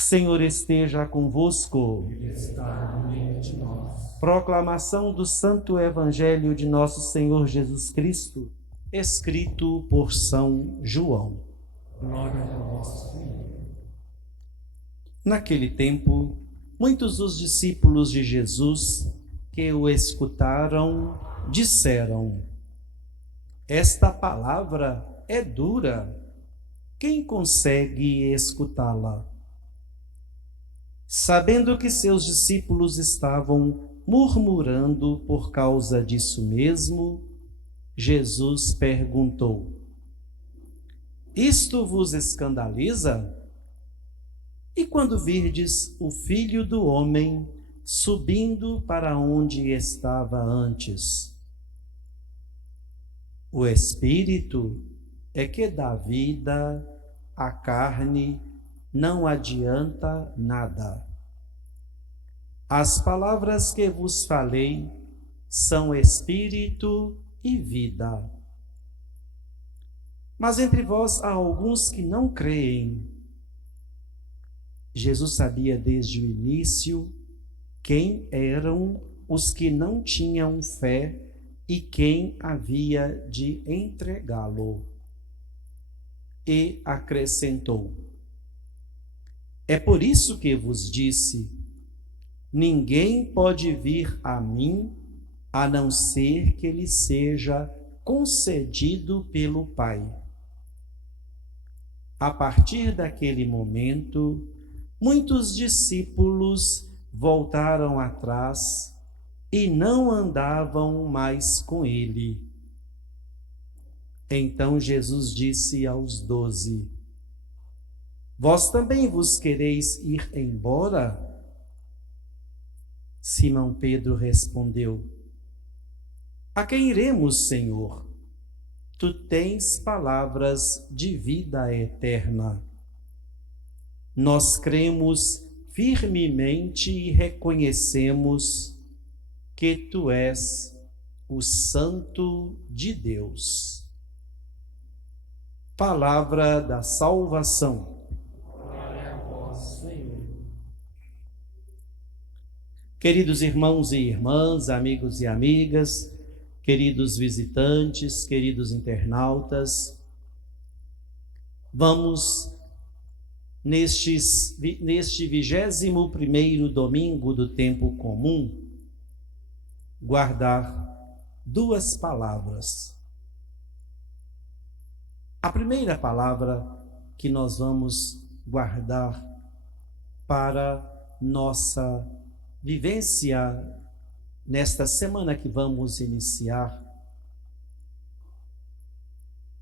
Senhor esteja convosco. Ele está no meio de nós. Proclamação do Santo Evangelho de Nosso Senhor Jesus Cristo, escrito por São João. Glória a vós, Senhor. Naquele tempo, muitos dos discípulos de Jesus que o escutaram disseram: Esta palavra é dura. Quem consegue escutá-la? Sabendo que seus discípulos estavam murmurando por causa disso mesmo, Jesus perguntou: Isto vos escandaliza? E quando virdes o Filho do Homem subindo para onde estava antes? O Espírito é que dá vida, a carne não adianta nada. As palavras que vos falei são espírito e vida. Mas entre vós há alguns que não creem. Jesus sabia desde o início quem eram os que não tinham fé e quem havia de entregá-lo. E acrescentou: É por isso que vos disse: ninguém pode vir a mim a não ser que lhe seja concedido pelo Pai. A partir daquele momento, muitos discípulos voltaram atrás e não andavam mais com ele. Então Jesus disse aos 12: Vós também vos quereis ir embora? Simão Pedro respondeu: A quem iremos, Senhor? Tu tens palavras de vida eterna. Nós cremos firmemente e reconhecemos que tu és o Santo de Deus. Palavra da salvação. Glória a vós, Senhor. Queridos irmãos e irmãs, amigos e amigas, queridos visitantes, queridos internautas, vamos neste 21º domingo do tempo comum guardar duas palavras. A primeira palavra que nós vamos guardar para nossa vivência nesta semana que vamos iniciar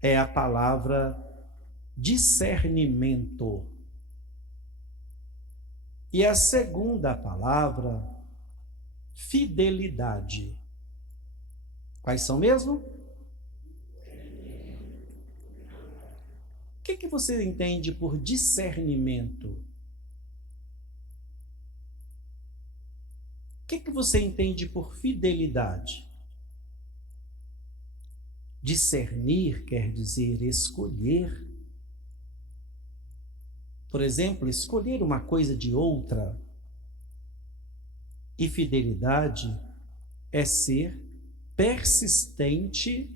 é a palavra discernimento. E a segunda palavra, fidelidade. Quais são mesmo? O que você entende por discernimento? O que você entende por fidelidade? Discernir quer dizer escolher. Por exemplo, escolher uma coisa de outra. E fidelidade é ser persistente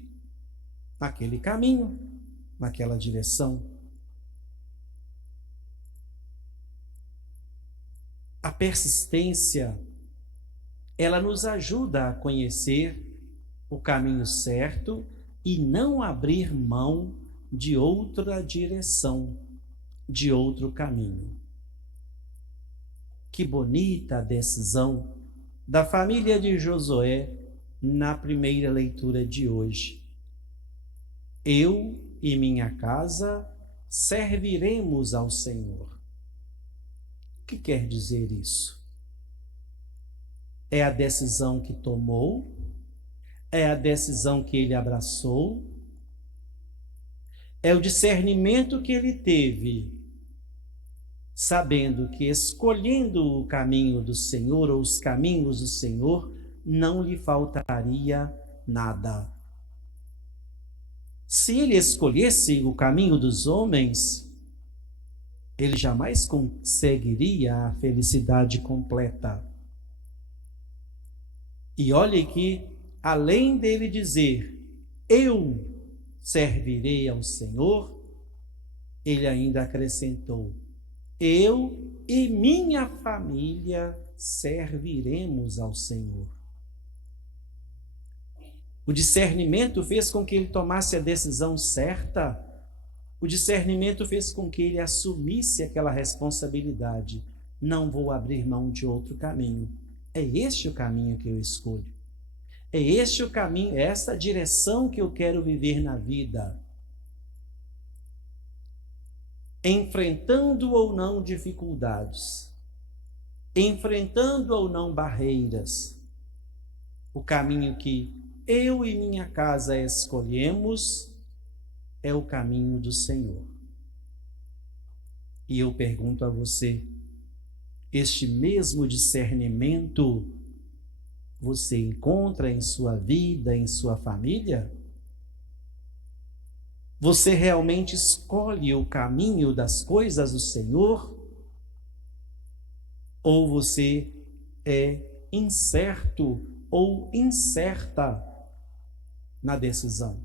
naquele caminho, naquela direção. A persistência, ela nos ajuda a conhecer o caminho certo e não abrir mão de outra direção, de outro caminho. Que bonita a decisão da família de Josué na primeira leitura de hoje. Eu e minha casa serviremos ao Senhor. O que quer dizer isso? É a decisão que tomou, é a decisão que ele abraçou, é o discernimento que ele teve, sabendo que escolhendo o caminho do Senhor ou os caminhos do Senhor, não lhe faltaria nada. Se ele escolhesse o caminho dos homens, ele jamais conseguiria a felicidade completa. E olhe que, além dele dizer, eu servirei ao Senhor, ele ainda acrescentou, eu e minha família serviremos ao Senhor. O discernimento fez com que ele tomasse a decisão certa. O discernimento fez com que ele assumisse aquela responsabilidade. Não vou abrir mão de outro caminho. É este o caminho que eu escolho. É este o caminho, é esta a direção que eu quero viver na vida. Enfrentando ou não dificuldades, enfrentando ou não barreiras, o caminho que eu e minha casa escolhemos é o caminho do Senhor. E eu pergunto a você, este mesmo discernimento você encontra em sua vida, em sua família? Você realmente escolhe o caminho das coisas do Senhor? Ou você é incerto ou incerta na decisão?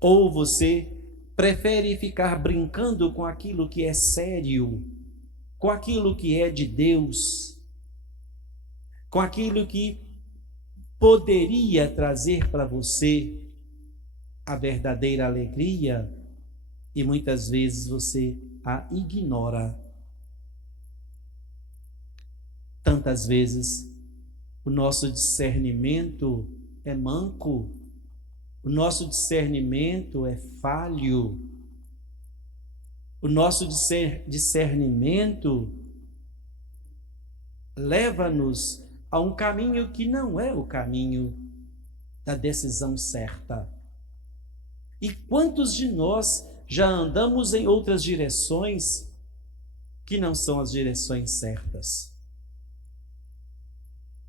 Ou você prefere ficar brincando com aquilo que é sério, com aquilo que é de Deus, com aquilo que poderia trazer para você a verdadeira alegria, e muitas vezes você a ignora. Tantas vezes o nosso discernimento é manco, o nosso discernimento é falho, o nosso discernimento leva-nos a um caminho que não é o caminho da decisão certa. E quantos de nós já andamos em outras direções que não são as direções certas?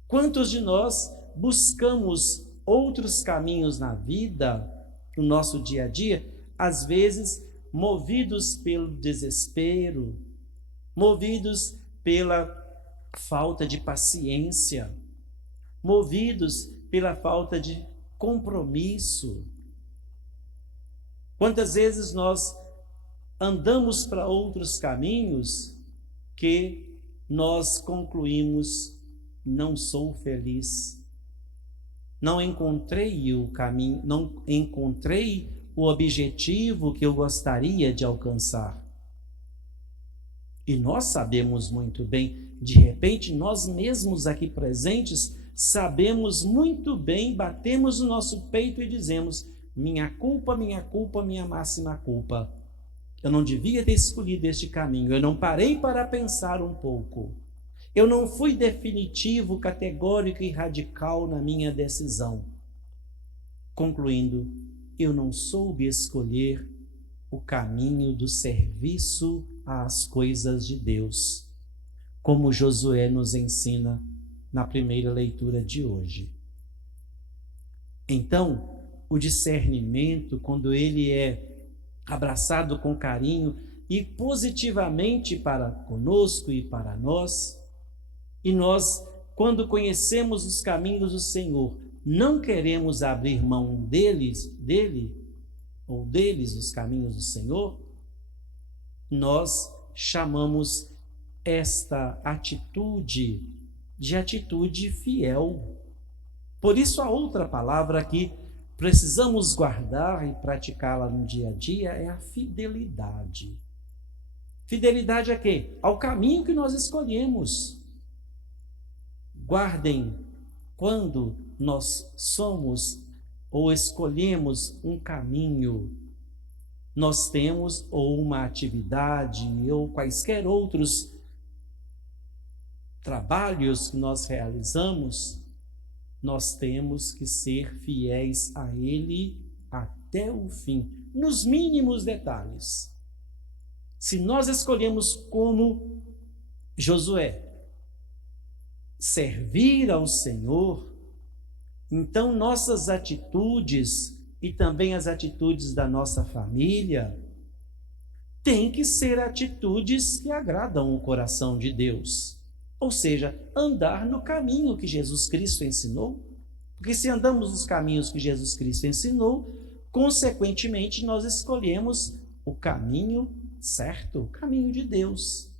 Quantos de nós buscamos outros caminhos na vida, no nosso dia a dia, às vezes movidos pelo desespero, movidos pela falta de paciência, movidos pela falta de compromisso? Quantas vezes nós andamos para outros caminhos que nós concluímos, não sou feliz, não encontrei o caminho, não encontrei o objetivo que eu gostaria de alcançar. E nós sabemos muito bem, de repente nós mesmos aqui presentes sabemos muito bem, batemos o nosso peito e dizemos, minha culpa, minha máxima culpa. Eu não devia ter escolhido este caminho, eu não parei para pensar um pouco. Eu não fui definitivo, categórico e radical na minha decisão. Concluindo, eu não soube escolher o caminho do serviço às coisas de Deus, como Josué nos ensina na primeira leitura de hoje. Então, o discernimento, quando ele é abraçado com carinho e positivamente para conosco e para nós, e nós, quando conhecemos os caminhos do Senhor, não queremos abrir mão deles, os caminhos do Senhor, nós chamamos esta atitude de atitude fiel. Por isso a outra palavra que precisamos guardar e praticá-la no dia a dia é a fidelidade. Fidelidade a quê? Ao caminho que nós escolhemos. Guardem, quando nós somos ou escolhemos um caminho, nós temos ou uma atividade ou quaisquer outros trabalhos que nós realizamos, nós temos que ser fiéis a Ele até o fim, nos mínimos detalhes. Se nós escolhemos como Josué, servir ao Senhor, então nossas atitudes e também as atitudes da nossa família tem que ser atitudes que agradam o coração de Deus. Ou seja, andar no caminho que Jesus Cristo ensinou. Porque se andamos nos caminhos que Jesus Cristo ensinou, consequentemente nós escolhemos o caminho certo, o caminho de Deus.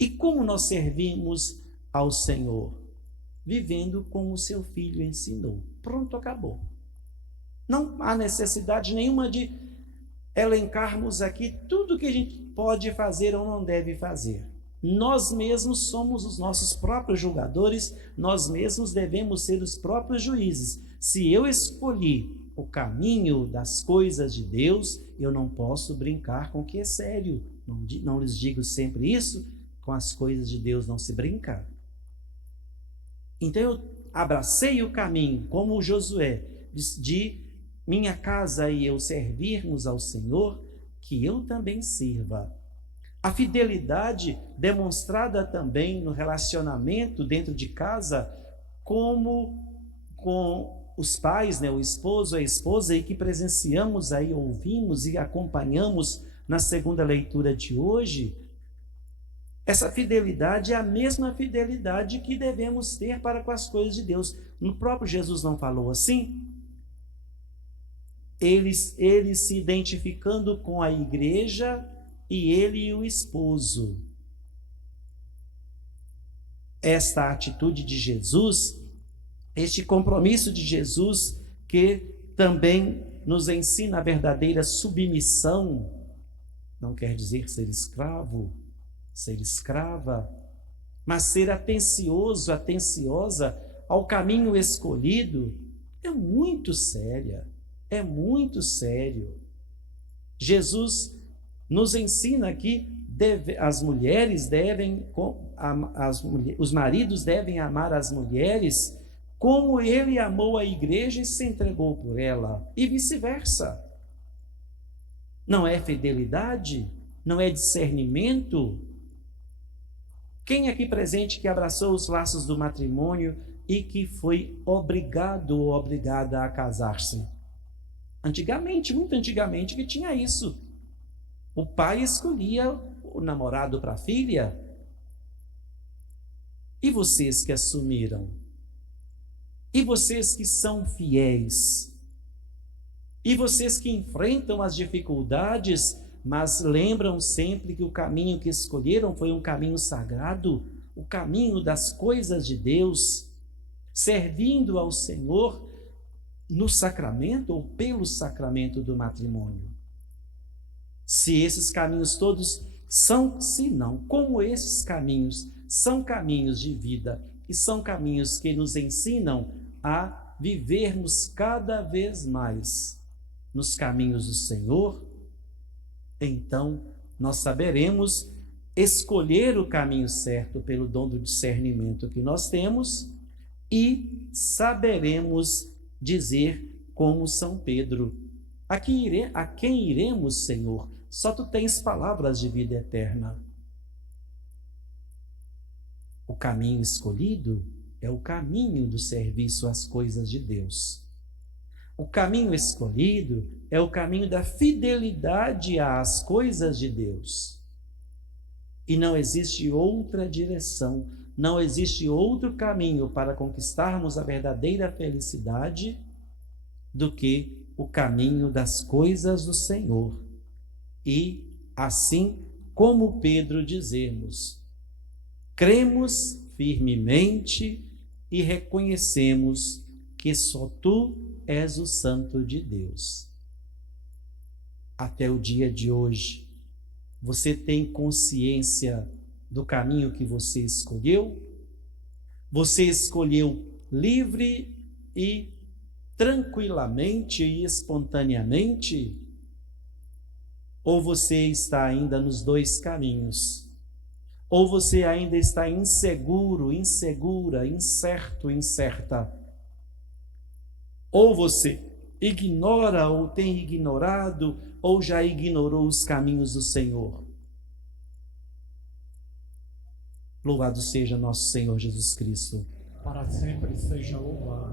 E como nós servimos ao Senhor? Vivendo como o seu filho ensinou. Pronto, acabou. Não há necessidade nenhuma de elencarmos aqui tudo que a gente pode fazer ou não deve fazer. Nós mesmos somos os nossos próprios julgadores, nós mesmos devemos ser os próprios juízes. Se eu escolhi o caminho das coisas de Deus, eu não posso brincar com o que é sério. Não lhes digo sempre isso, com as coisas de Deus não se brinca. Então eu abracei o caminho, como Josué, de minha casa e eu servirmos ao Senhor, que eu também sirva. A fidelidade demonstrada também no relacionamento dentro de casa, como com os pais, né, o esposo, a esposa, e que presenciamos aí, ouvimos e acompanhamos na segunda leitura de hoje. Essa fidelidade é a mesma fidelidade que devemos ter para com as coisas de Deus. No próprio Jesus não falou assim? Ele se identificando com a igreja e ele e o esposo. Esta atitude de Jesus, este compromisso de Jesus, que também nos ensina a verdadeira submissão, não quer dizer ser escravo, ser escrava, mas ser atencioso, atenciosa ao caminho escolhido, é muito séria, é muito sério. Jesus nos ensina que os maridos devem amar as mulheres como ele amou a igreja e se entregou por ela, e vice-versa. Não é fidelidade? Não é discernimento? Quem aqui presente que abraçou os laços do matrimônio e que foi obrigado ou obrigada a casar-se? Antigamente, muito antigamente, que tinha isso. O pai escolhia o namorado para a filha. E vocês que assumiram? E vocês que são fiéis? E vocês que enfrentam as dificuldades, mas lembram sempre que o caminho que escolheram foi um caminho sagrado, o caminho das coisas de Deus, servindo ao Senhor no sacramento ou pelo sacramento do matrimônio. Se esses caminhos todos são, se não, como esses caminhos são caminhos de vida e são caminhos que nos ensinam a vivermos cada vez mais nos caminhos do Senhor, então nós saberemos escolher o caminho certo pelo dom do discernimento que nós temos e saberemos dizer como São Pedro: a quem iremos, Senhor? Só tu tens palavras de vida eterna. O caminho escolhido é o caminho do serviço às coisas de Deus. O caminho escolhido é o caminho da fidelidade às coisas de Deus. E não existe outra direção, não existe outro caminho para conquistarmos a verdadeira felicidade do que o caminho das coisas do Senhor. E, assim como Pedro, dizemos: cremos firmemente e reconhecemos que só tu és o Santo de Deus. Até o dia de hoje, você tem consciência do caminho que você escolheu? Você escolheu livre e tranquilamente e espontaneamente? Ou você está ainda nos dois caminhos? Ou você ainda está inseguro, insegura, incerto, incerta? Ou você ignora ou tem ignorado ou já ignorou os caminhos do Senhor? Louvado seja nosso Senhor Jesus Cristo. Para sempre seja louvado.